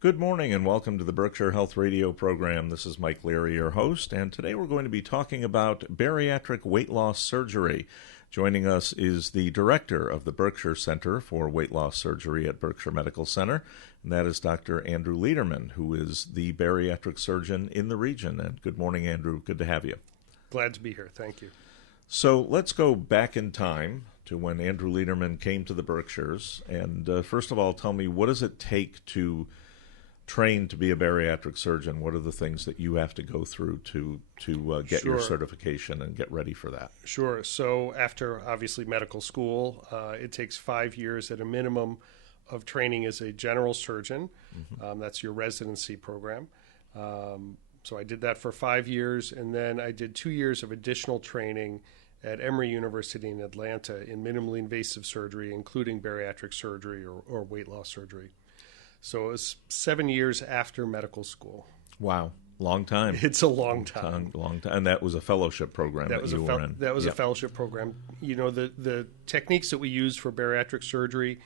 Good morning and welcome to the Berkshire Health Radio Program. This is Mike Leary, your host, and today we're going to be talking about bariatric weight loss surgery. Joining us is the director of the Berkshire Center for Weight Loss Surgery at Berkshire Medical Center, and that is Dr. Andrew Lederman, who is the bariatric surgeon in the region. And good morning, Andrew. Good to have you. Glad to be here. Thank you. So let's go back in time to when Andrew Lederman came to the Berkshires. And first of all, tell me, what does it take to train to be a bariatric surgeon? What are the things that you have to go through to get your certification and get ready for that? Sure. So after, obviously, medical school, it takes 5 years at a minimum of training as a general surgeon. Mm-hmm. That's your residency program. So I did that for 5 years, and then I did 2 years of additional training at Emory University in Atlanta in minimally invasive surgery, including bariatric surgery or weight loss surgery. So it was 7 years after medical school. Wow. Long time. It's a long time. Long time. And that was a fellowship program that you were in. That was a fellowship program. You know, the techniques that we use for bariatric surgery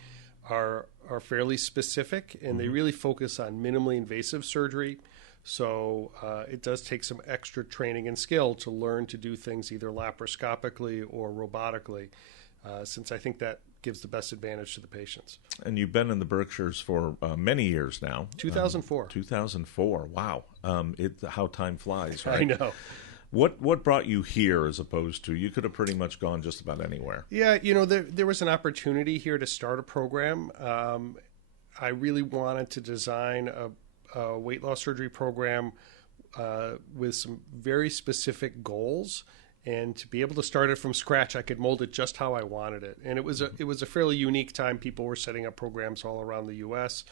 are fairly specific, and they really focus on minimally invasive surgery. So it does take some extra training and skill to learn to do things either laparoscopically or robotically, since I think that gives the best advantage to the patients. And you've been in the Berkshires for many years now. 2004. 2004. Wow. How time flies, right? I know. What brought you here as opposed to, you could have pretty much gone just about anywhere? Yeah, you know, there was an opportunity here to start a program. I really wanted to design a weight loss surgery program with some very specific goals. And to be able to start it from scratch, I could mold it just how I wanted it. And it was a fairly unique time. People were setting up programs all around the U.S.,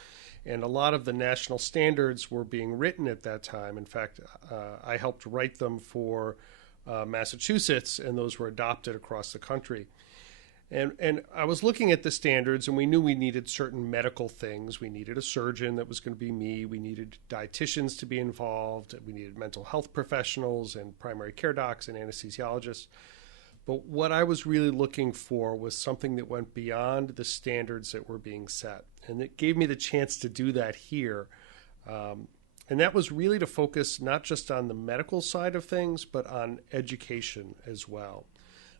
and a lot of the national standards were being written at that time. In fact, I helped write them for Massachusetts, and those were adopted across the country. And I was looking at the standards, and we knew we needed certain medical things. We needed a surgeon that was going to be me. We needed dietitians to be involved. We needed mental health professionals and primary care docs and anesthesiologists. But what I was really looking for was something that went beyond the standards that were being set. And it gave me the chance to do that here. And that was really to focus not just on the medical side of things, but on education as well.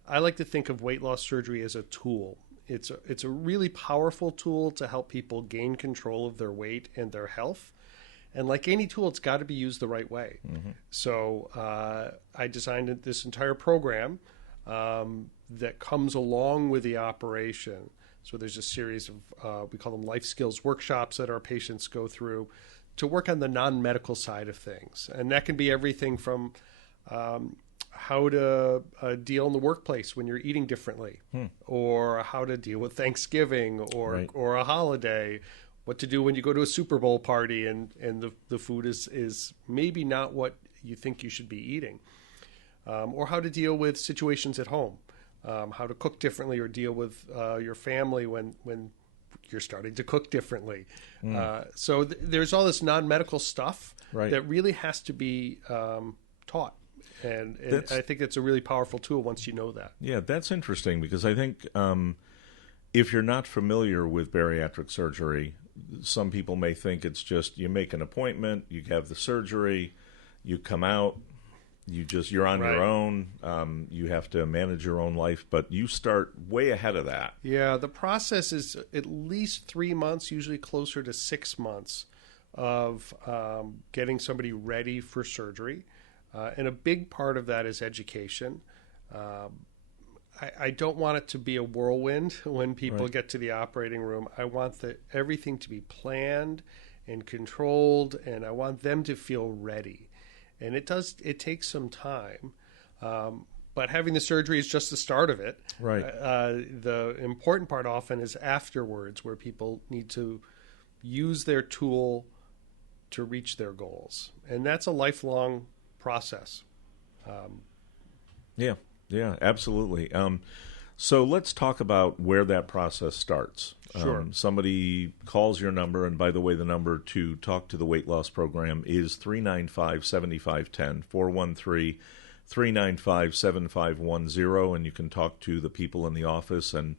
I like to think of weight loss surgery as a tool. It's a really powerful tool to help people gain control of their weight and their health. And like any tool, it's got to be used the right way. Mm-hmm. So I designed this entire program that comes along with the operation. So there's a series of, we call them life skills workshops that our patients go through to work on the non-medical side of things. And that can be everything from how to deal in the workplace when you're eating differently, or how to deal with Thanksgiving or a holiday, what to do when you go to a Super Bowl party and the food is maybe not what you think you should be eating, or how to deal with situations at home, how to cook differently or deal with your family when you're starting to cook differently. So there's all this non-medical stuff that really has to be taught. And I think it's a really powerful tool once you know that. Yeah, that's interesting because I think if you're not familiar with bariatric surgery, some people may think it's just you make an appointment, you have the surgery, you come out, you're on your own, you have to manage your own life, but you start way ahead of that. Yeah, the process is at least 3 months, usually closer to 6 months of getting somebody ready for surgery. And a big part of that is education. I don't want it to be a whirlwind when people get to the operating room. I want everything to be planned and controlled, and I want them to feel ready. And it takes some time. But having the surgery is just the start of it. Right. The important part often is afterwards, where people need to use their tool to reach their goals. And that's a lifelong process. Yeah, absolutely. So let's talk about where that process starts. Sure. Somebody calls your number, and by the way, the number to talk to the weight loss program is 395-7510, 413-395-7510, and you can talk to the people in the office and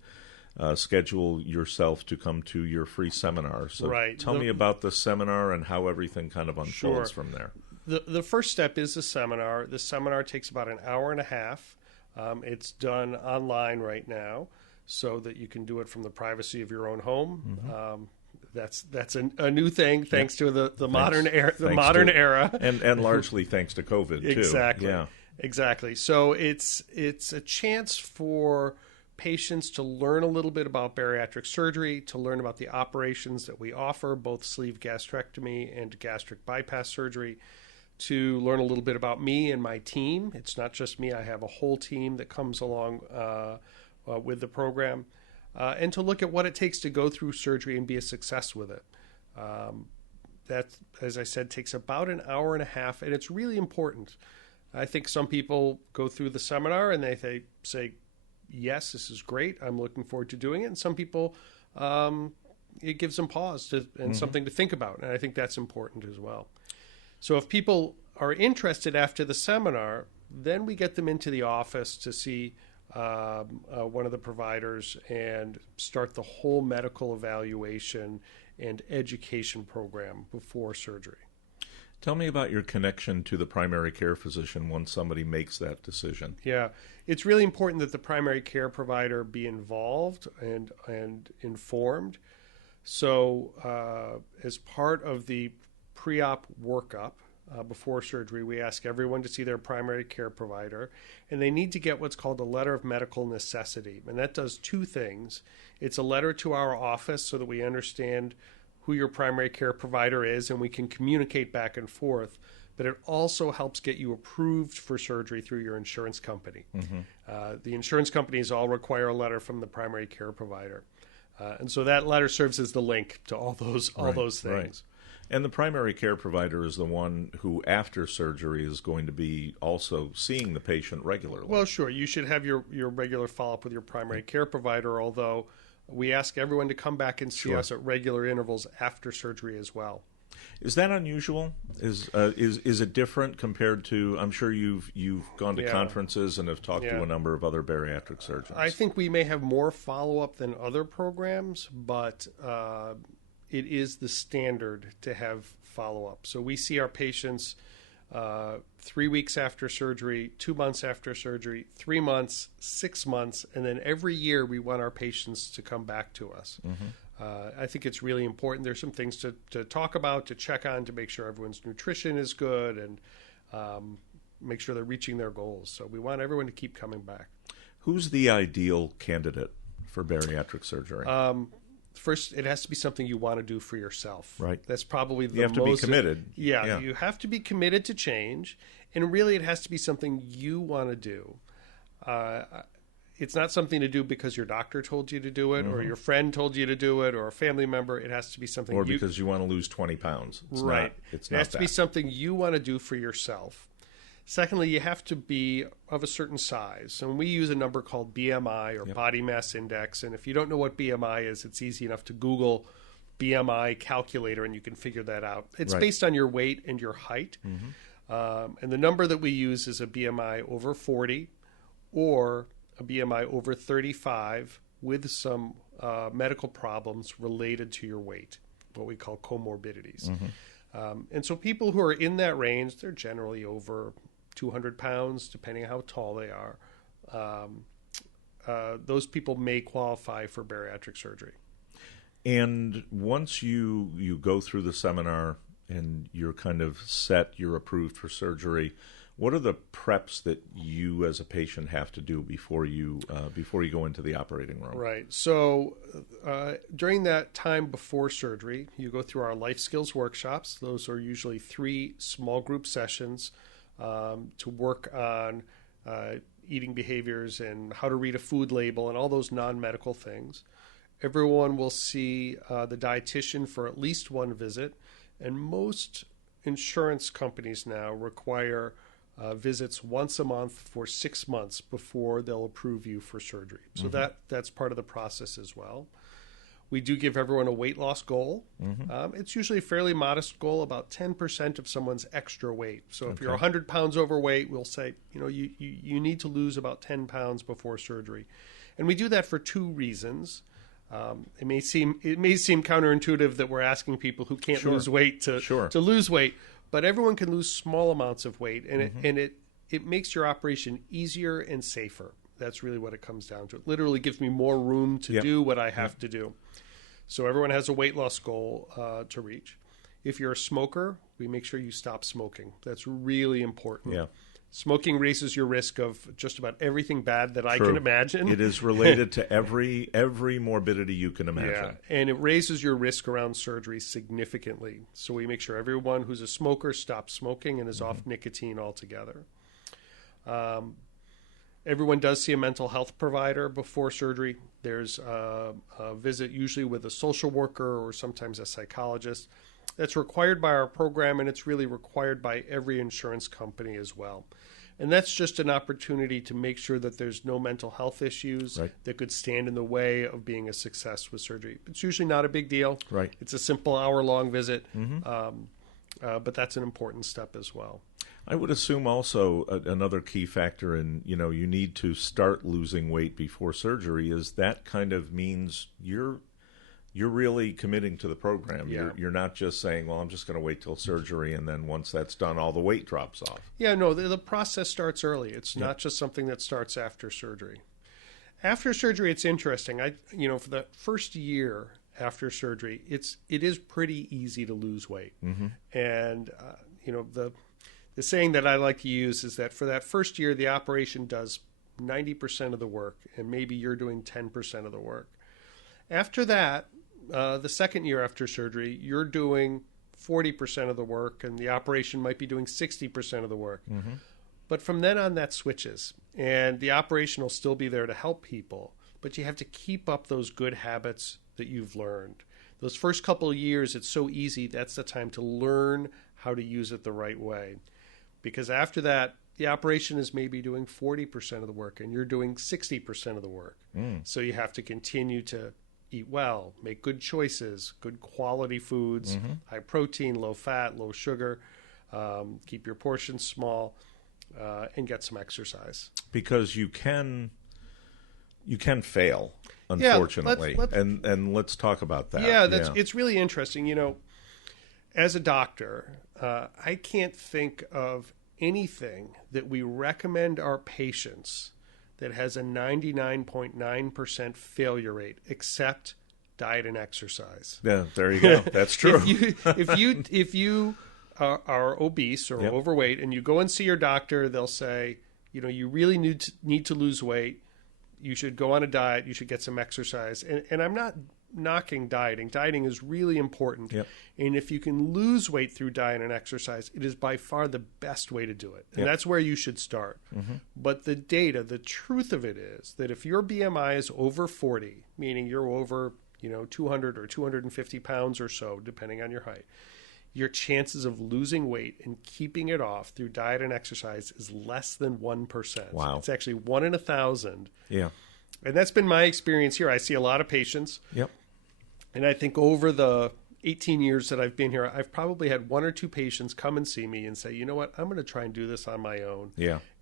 schedule yourself to come to your free seminar. So right. tell me about the seminar and how everything kind of unfolds from there. The first step is the seminar. The seminar takes about an hour and a half. It's done online right now so that you can do it from the privacy of your own home. Mm-hmm. That's a new thing thanks to the modern era. And largely thanks to COVID, too. Exactly. Yeah. Exactly. So it's a chance for patients to learn a little bit about bariatric surgery, to learn about the operations that we offer, both sleeve gastrectomy and gastric bypass surgery, to learn a little bit about me and my team. It's not just me. I have a whole team that comes along with the program, and to look at what it takes to go through surgery and be a success with it. That, as I said, takes about an hour and a half, and it's really important. I think some people go through the seminar and they say, yes, this is great. I'm looking forward to doing it. And some people, it gives them pause and something to think about. And I think that's important as well. So if people are interested after the seminar, then we get them into the office to see one of the providers and start the whole medical evaluation and education program before surgery. Tell me about your connection to the primary care physician once somebody makes that decision. Yeah, it's really important that the primary care provider be involved and informed. So as part of the pre-op workup before surgery, we ask everyone to see their primary care provider, and they need to get what's called a letter of medical necessity. And that does two things. It's a letter to our office so that we understand who your primary care provider is and we can communicate back and forth, but it also helps get you approved for surgery through your insurance company. Mm-hmm. The insurance companies all require a letter from the primary care provider. And so that letter serves as the link to all those things. Right. And the primary care provider is the one who, after surgery, is going to be also seeing the patient regularly. Well, sure. You should have your regular follow-up with your primary care provider, although we ask everyone to come back and see us at regular intervals after surgery as well. Is that unusual? Is it different compared to? I'm sure you've gone to conferences and have talked to a number of other bariatric surgeons. I think we may have more follow-up than other programs, but it is the standard to have follow-up. So we see our patients 3 weeks after surgery, 2 months after surgery, 3 months, 6 months, and then every year we want our patients to come back to us. Mm-hmm. I think it's really important. There's some things to talk about, to check on, to make sure everyone's nutrition is good and make sure they're reaching their goals. So we want everyone to keep coming back. Who's the ideal candidate for bariatric surgery? First, it has to be something you want to do for yourself. Right. That's probably the most... You have to be committed. Yeah, you have to be committed to change, and really it has to be something you want to do. It's not something to do because your doctor told you to do it, or your friend told you to do it, or a family member. It has to be something... Or because you want to lose 20 pounds. It has to be something you want to do for yourself. Secondly, you have to be of a certain size. And we use a number called BMI, or body mass index. And if you don't know what BMI is, it's easy enough to Google BMI calculator and you can figure that out. It's based on your weight and your height. Mm-hmm. And the number that we use is a BMI over 40 or a BMI over 35 with some medical problems related to your weight, what we call comorbidities. Mm-hmm. And so people who are in that range, they're generally over 200 pounds, depending on how tall they are. Those people may qualify for bariatric surgery. And once you go through the seminar and you're kind of set, you're approved for surgery, what are the preps that you as a patient have to do before you go into the operating room? Right. So during that time before surgery, you go through our life skills workshops. Those are usually 3 small group sessions to work on eating behaviors and how to read a food label and all those non-medical things. Everyone will see the dietitian for at least one visit, and most insurance companies now require visits once a month for 6 months before they'll approve you for surgery. So that's part of the process as well. We do give everyone a weight loss goal. Mm-hmm. It's usually a fairly modest goal, about 10% of someone's extra weight. So if you're 100 pounds overweight, we'll say, you need to lose about 10 pounds before surgery. And we do that for two reasons. It may seem counterintuitive that we're asking people who can't lose weight to lose weight, but everyone can lose small amounts of weight, and it makes your operation easier and safer. That's really what it comes down to. It literally gives me more room to do what I have to do. So everyone has a weight loss goal to reach. If you're a smoker, we make sure you stop smoking. That's really important. Yeah. Smoking raises your risk of just about everything bad that I can imagine. It is related to every morbidity you can imagine. Yeah, and it raises your risk around surgery significantly. So we make sure everyone who's a smoker stops smoking and is off nicotine altogether. Everyone does see a mental health provider before surgery. There's a visit usually with a social worker or sometimes a psychologist. That's required by our program, and it's really required by every insurance company as well. And that's just an opportunity to make sure that there's no mental health issues that could stand in the way of being a success with surgery. It's usually not a big deal. Right. It's a simple hour-long visit, but that's an important step as well. I would assume also another key factor in, you need to start losing weight before surgery is that kind of means you're really committing to the program. Yeah. You're not just saying, well, I'm just going to wait till surgery, and then once that's done, all the weight drops off. Yeah, no, the process starts early. It's not just something that starts after surgery. After surgery, it's interesting. For the first year after surgery, it is pretty easy to lose weight. And, the saying that I like to use is that for that first year, the operation does 90% of the work, and maybe you're doing 10% of the work. After that, the second year after surgery, you're doing 40% of the work, and the operation might be doing 60% of the work. But from then on, that switches, and the operation will still be there to help people, but you have to keep up those good habits that you've learned. Those first couple of years, it's so easy. That's the time to learn how to use it the right way. Because after that, the operation is maybe doing 40% of the work, and you're doing 60% of the work. So you have to continue to eat well, make good choices, good quality foods, high protein, low fat, low sugar, keep your portions small, and get some exercise. Because you can fail, unfortunately. And let's talk about that. Yeah, it's really interesting. As a doctor, I can't think of anything that we recommend our patients that has a 99.9% failure rate except diet and exercise. Yeah, there you go. That's true. if you are obese or overweight and you go and see your doctor, they'll say, you really need to lose weight. You should go on a diet. You should get some exercise. And I'm not knocking dieting. Dieting is really important. And if you can lose weight through diet and exercise, it is by far the best way to do it. And that's where you should start. But the data, the truth of it is that if your BMI is over 40, meaning you're over 200 or 250 pounds or so, depending on your height, your chances of losing weight and keeping it off through diet and exercise is less than 1%. Wow. It's actually 1 in 1,000. Yeah. And that's been my experience here. I see a lot of patients. And I think over the 18 years that I've been here, I've probably had 1 or 2 patients come and see me and say, you know what, I'm going to try and do this on my own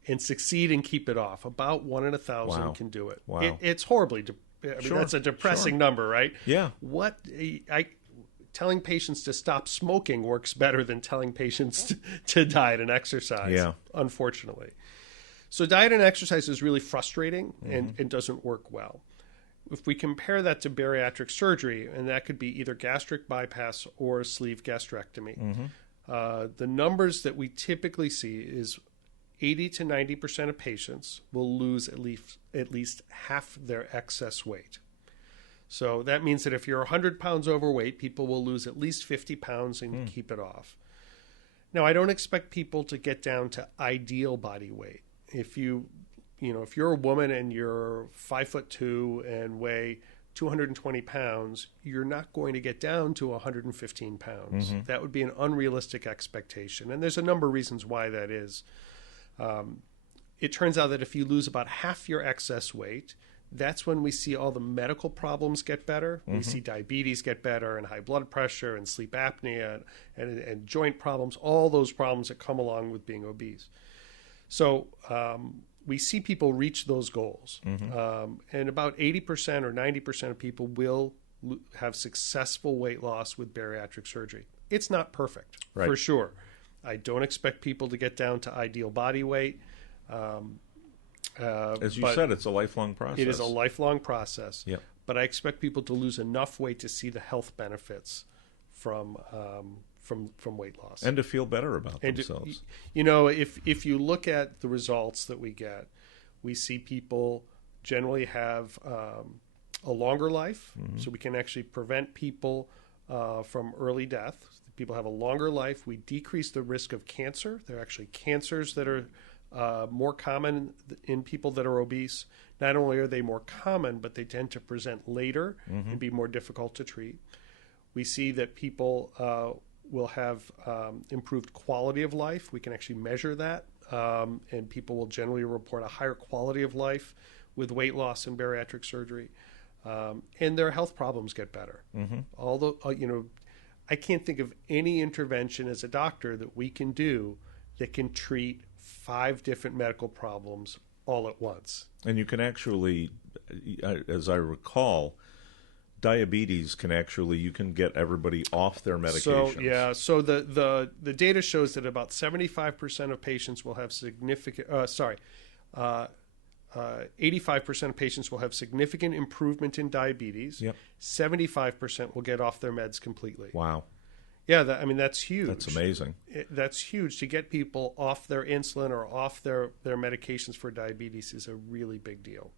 and succeed and keep it off. About 1 in 1,000 can do it. It's horribly, that's a depressing number, right? Yeah. Telling patients to stop smoking works better than telling patients to diet and exercise, unfortunately. So diet and exercise is really frustrating and doesn't work well. If we compare that to bariatric surgery, and that could be either gastric bypass or sleeve gastrectomy, the numbers that we typically see is 80 to 90% of patients will lose at least half their excess weight. So that means that if you're 100 pounds overweight, people will lose at least 50 pounds and keep it off. Now, I don't expect people to get down to ideal body weight. If you're a woman and you're 5'2" and weigh 220 pounds, you're not going to get down to 115 pounds. That would be an unrealistic expectation. And there's a number of reasons why that is. It turns out that if you lose about half your excess weight, that's when we see all the medical problems get better. We see diabetes get better and high blood pressure and sleep apnea and joint problems, all those problems that come along with being obese. So we see people reach those goals. And about 80% or 90% of people will have successful weight loss with bariatric surgery. It's not perfect, for sure. I don't expect people to get down to ideal body weight. As you said, it's a lifelong process. It is a lifelong process. Yep. But I expect people to lose enough weight to see the health benefits from weight loss and to feel better about themselves. If you look at the results that we get, we see people generally have a longer life, so we can actually prevent people from early death. People have a longer life. We decrease the risk of cancer. There are actually cancers that are more common in people that are obese. Not only are they more common, but they tend to present later and be more difficult to treat. We see that people will have improved quality of life. We can actually measure that, and people will generally report a higher quality of life with weight loss and bariatric surgery, and their health problems get better. Although, I can't think of any intervention as a doctor that we can do that can treat 5 different medical problems all at once. And you can actually, as I recall, diabetes you can get everybody off their medications. So the data shows that about 75% of patients will have 85% of patients will have significant improvement in diabetes. 75% will get off their meds completely. Wow. Yeah, that's huge. That's amazing. That's huge. To get people off their insulin or off their medications for diabetes is a really big deal.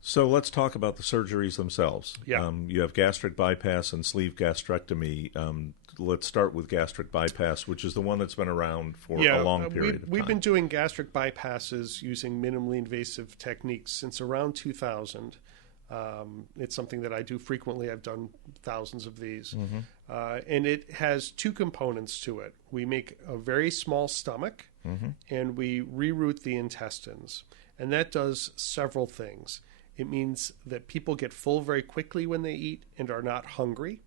So let's talk about the surgeries themselves. You have gastric bypass and sleeve gastrectomy. Let's start with gastric bypass, which is the one that's been around for a long period of time. We've been doing gastric bypasses using minimally invasive techniques since around 2000. It's something that I do frequently. I've done thousands of these. And it has 2 components to it. We make a very small stomach, and we reroute the intestines. And that does several things. It means that people get full very quickly when they eat and are not hungry,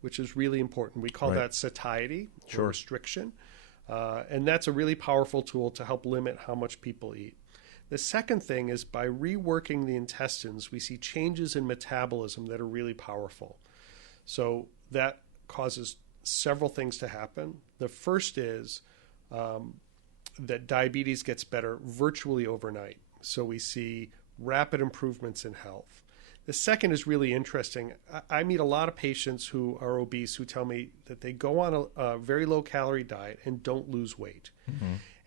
which is really important. We call that satiety or restriction. And that's a really powerful tool to help limit how much people eat. The second thing is by reworking the intestines, we see changes in metabolism that are really powerful. So that causes several things to happen. The first is that diabetes gets better virtually overnight. So we see rapid improvements in health. The second is really interesting. I meet a lot of patients who are obese who tell me that they go on a very low-calorie diet and don't lose weight.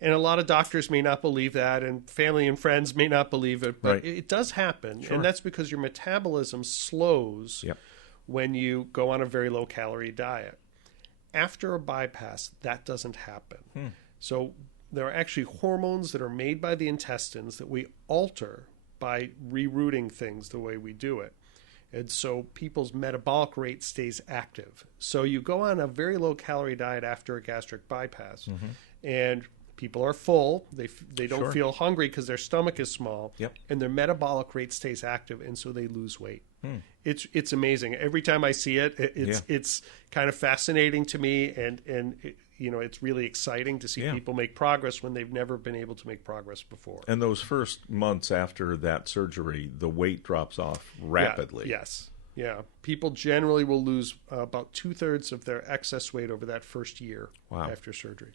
And a lot of doctors may not believe that, and family and friends may not believe it, but it does happen. And that's because your metabolism slows when you go on a very low-calorie diet. After a bypass, that doesn't happen. So there are actually hormones that are made by the intestines that we alter by rerouting things the way we do it. And so people's metabolic rate stays active. So you go on a very low-calorie diet after a gastric bypass, and people are full. They don't feel hungry because their stomach is small, and their metabolic rate stays active, and so they lose weight. It's amazing. Every time I see it, it's kind of fascinating to me, and it's really exciting to see people make progress when they've never been able to make progress before. And those first months after that surgery, the weight drops off rapidly. Yeah. People generally will lose about 2/3 of their excess weight over that first year after surgery.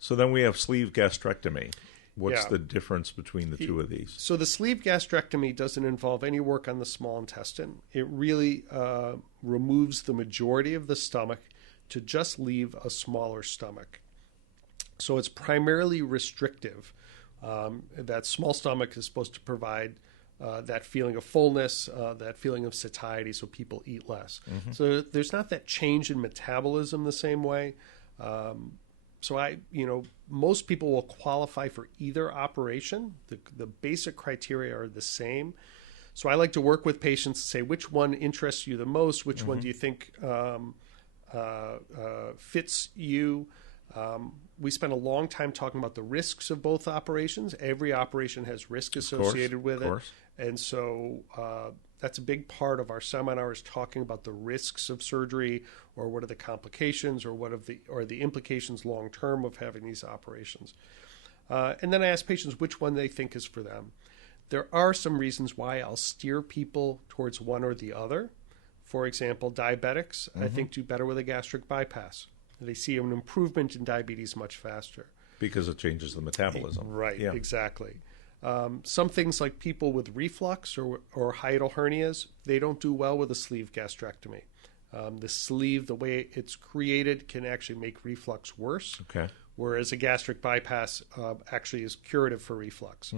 So then we have sleeve gastrectomy. What's the difference between the two of these? So the sleeve gastrectomy doesn't involve any work on the small intestine. It really removes the majority of the stomach to just leave a smaller stomach. So it's primarily restrictive. That small stomach is supposed to provide that feeling of fullness, that feeling of satiety, so people eat less. So there's not that change in metabolism the same way. So most people will qualify for either operation. The basic criteria are the same. So I like to work with patients to say, which one interests you the most? Which one do you think fits you? We spent a long time talking about the risks of both operations. Every operation has risk associated with it. And so that's a big part of our seminars, talking about the risks of surgery, or what are the complications, or what are the implications long term of having these operations. And then I ask patients which one they think is for them. There are some reasons why I'll steer people towards one or the other. For example, diabetics, I think, do better with a gastric bypass. They see an improvement in diabetes much faster. Because it changes the metabolism. Right, yeah. Exactly. Some things like people with reflux or hiatal hernias, they don't do well with a sleeve gastrectomy. The sleeve, the way it's created, can actually make reflux worse, whereas a gastric bypass actually is curative for reflux.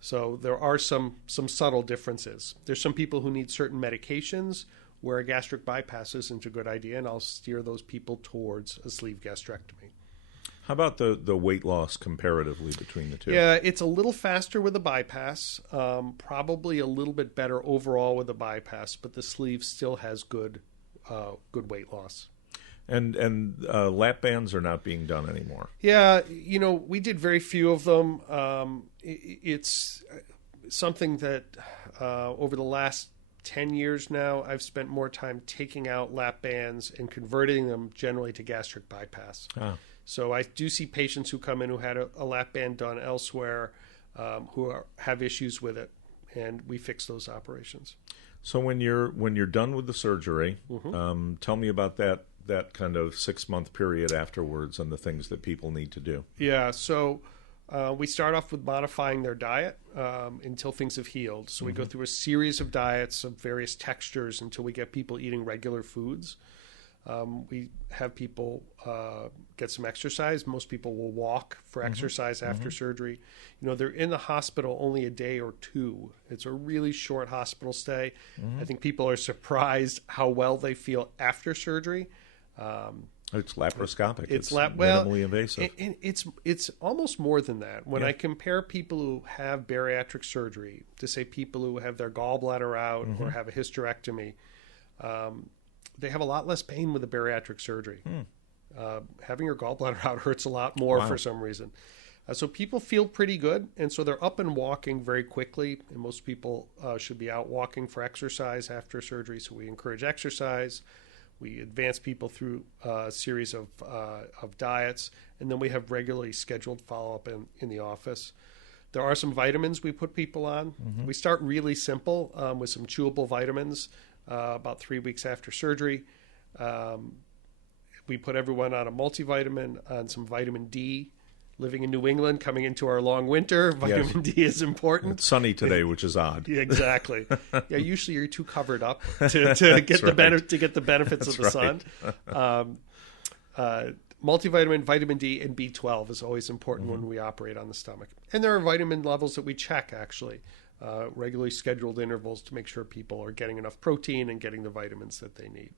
So there are some subtle differences. There's some people who need certain medications where a gastric bypass isn't a good idea, and I'll steer those people towards a sleeve gastrectomy. How about the weight loss comparatively between the two? Yeah, it's a little faster with a bypass, probably a little bit better overall with a bypass, but the sleeve still has good weight loss. And lap bands are not being done anymore. Yeah, we did very few of them. It's something that over the last 10 years now, I've spent more time taking out lap bands and converting them generally to gastric bypass. So I do see patients who come in who had a lap band done elsewhere who have issues with it, and we fix those operations. So when you're done with the surgery, tell me about that kind of 6-month period afterwards and the things that people need to do. Yeah, so we start off with modifying their diet until things have healed. So we go through a series of diets of various textures until we get people eating regular foods. We have people get some exercise. Most people will walk for exercise after surgery. They're in the hospital only a day or two. It's a really short hospital stay. I think people are surprised how well they feel after surgery. It's laparoscopic. It's minimally minimally invasive. And it's almost more than that. When I compare people who have bariatric surgery to, say, people who have their gallbladder out or have a hysterectomy, they have a lot less pain with the bariatric surgery. Having your gallbladder out hurts a lot more for some reason. So people feel pretty good, and so they're up and walking very quickly. And most people should be out walking for exercise after surgery, so we encourage exercise. We advance people through a series of diets, and then we have regularly scheduled follow-up in the office. There are some vitamins we put people on. We start really simple with some chewable vitamins about 3 weeks after surgery. We put everyone on a multivitamin, on some vitamin D. Living in New England, coming into our long winter, vitamin D is important. It's sunny today, which is odd. Yeah, exactly. Yeah, usually you're too covered up to get the benefits of the sun. Multivitamin, vitamin D, and B12 is always important when we operate on the stomach. And there are vitamin levels that we check, actually, regularly scheduled intervals to make sure people are getting enough protein and getting the vitamins that they need.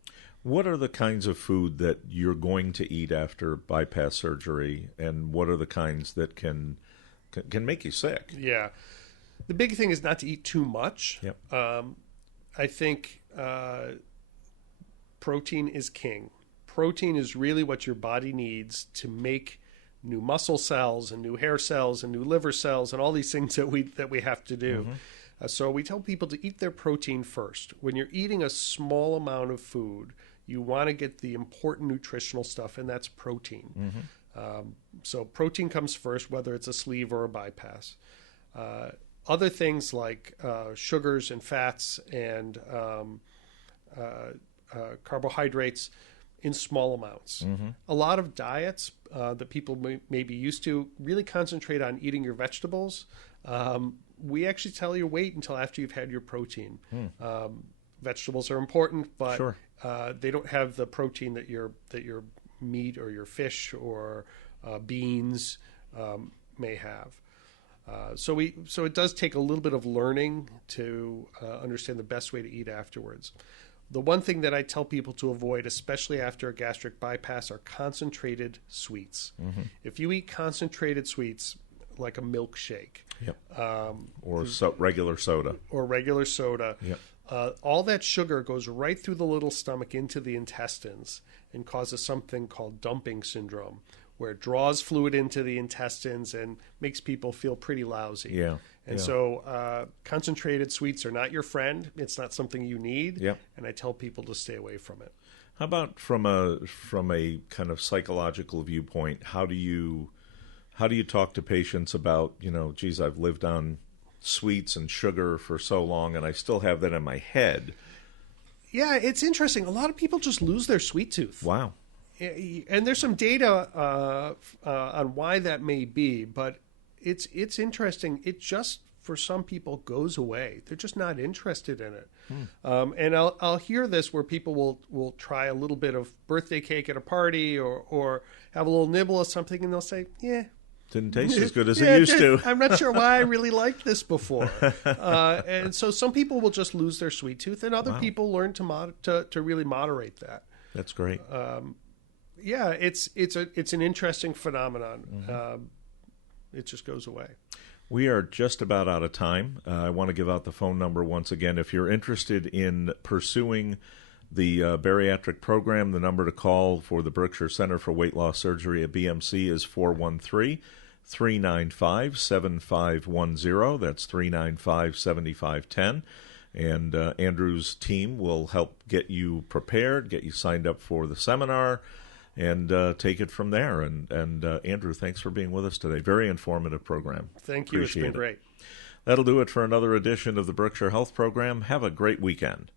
What are the kinds of food that you're going to eat after bypass surgery, and what are the kinds that can make you sick? Yeah. The big thing is not to eat too much. Yep. I think protein is king. Protein is really what your body needs to make new muscle cells and new hair cells and new liver cells and all these things that we have to do. So we tell people to eat their protein first. When you're eating a small amount of food, you want to get the important nutritional stuff, and that's protein. So protein comes first, whether it's a sleeve or a bypass. Other things like sugars and fats and carbohydrates in small amounts. A lot of diets that people may be used to really concentrate on eating your vegetables. We actually tell you wait until after you've had your protein. Vegetables are important, but they don't have the protein that your meat or your fish or beans may have. So it does take a little bit of learning to understand the best way to eat afterwards. The one thing that I tell people to avoid, especially after a gastric bypass, are concentrated sweets. If you eat concentrated sweets, like a milkshake, or regular soda, all that sugar goes right through the little stomach into the intestines and causes something called dumping syndrome, where it draws fluid into the intestines and makes people feel pretty lousy. So concentrated sweets are not your friend. It's not something you need, and I tell people to stay away from it. How about from a kind of psychological viewpoint? How do you How do you talk to patients about, geez, I've lived on sweets and sugar for so long and I still have that in my head? Yeah, it's interesting. A lot of people just lose their sweet tooth. Wow. And there's some data on why that may be, but it's interesting. It just, for some people, goes away. They're just not interested in it. And I'll hear this where people will try a little bit of birthday cake at a party or have a little nibble of something, and they'll say, yeah. Didn't taste as good as it used to. I'm not sure why I really liked this before. And so some people will just lose their sweet tooth, and other people learn to really moderate that. That's great. Yeah, it's an interesting phenomenon. It just goes away. We are just about out of time. I want to give out the phone number once again. If you're interested in pursuing the bariatric program, the number to call for the Berkshire Center for Weight Loss Surgery at BMC is 413-395-7510. That's 395-7510. And Andrew's team will help get you prepared, get you signed up for the seminar, and take it from there. And Andrew, thanks for being with us today. Very informative program. Thank you. It's been great. That'll do it for another edition of the Berkshire Health Program. Have a great weekend.